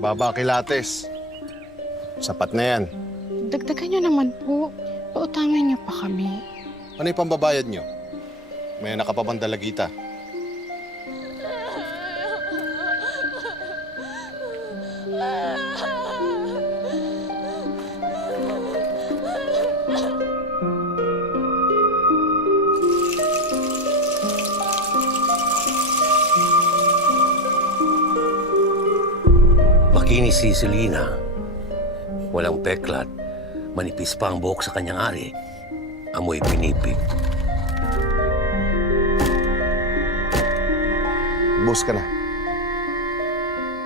Baba kilates. Sapat na yan. Dagdagan nyo naman po. Pautangin nyo pa kami. Ano yung pambabayad nyo? May nakapabandalagita. Makinis si Selena. Walang peklat. Manipis pa ang buhok sa kanyang ari. Amoy pinipig. Bus ka na.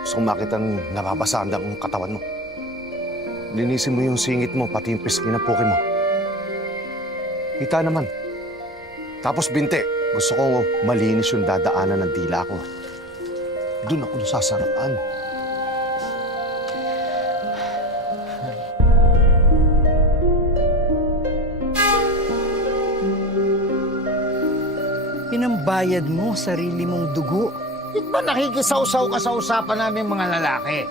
Gusto kong makita nababasaan ang katawan mo. Linisin mo yung singit mo, pati yung pisngi ng puke mo. Kita naman. Tapos binte. Gusto ko malinis yung dadaanan ng dila ko. Doon ako nasasarapan. Pinambayad mo sarili mong dugo. Di ba nakikisaw-saw ka sa usapan namin mga lalaki?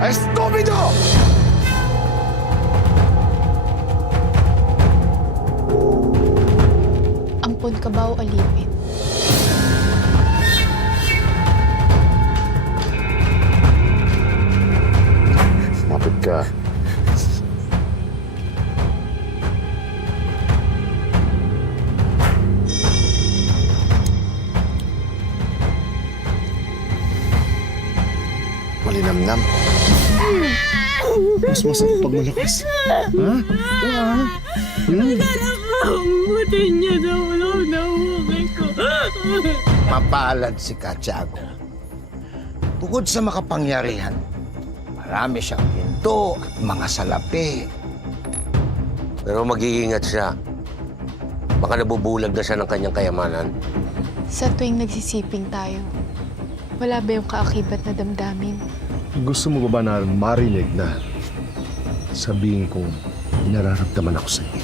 Estupido! Ampon ka ba o alipin? Mapit ka. Malinamnam. Mas masarap pag malakas. Ha? Butin niya na ulo na hukay ko. Mapalad si Katiago. Bukod sa makapangyarihan, marami siyang pinto at mga salapi. Pero mag-iingat siya. Baka nabubulag na siya ng kanyang kayamanan. Sa tuwing nagsisiping tayo, wala ba yung kaakibat na damdamin? Gusto mo ba na marinig na sabihin kong nararamdaman ako sa iyo?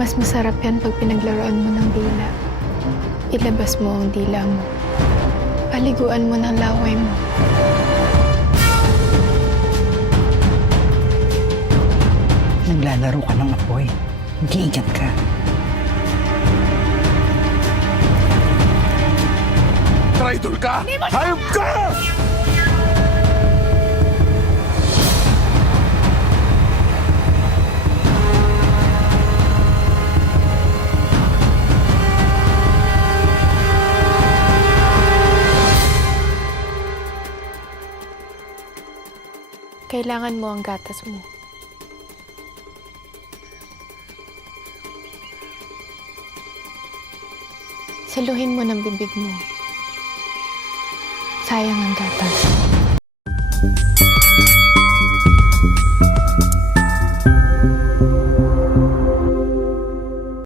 Mas masarap yan pag pinaglaruan mo ng dila. Ilabas mo ang dila mo. Paliguan mo ng laway mo. Naglalaro ka ng apoy. Mag-iingat ka. Traitor ka! Hayop ka! Kailangan mo ang gatas mo. Saluhin mo ng bibig mo. Sayang ang gatas.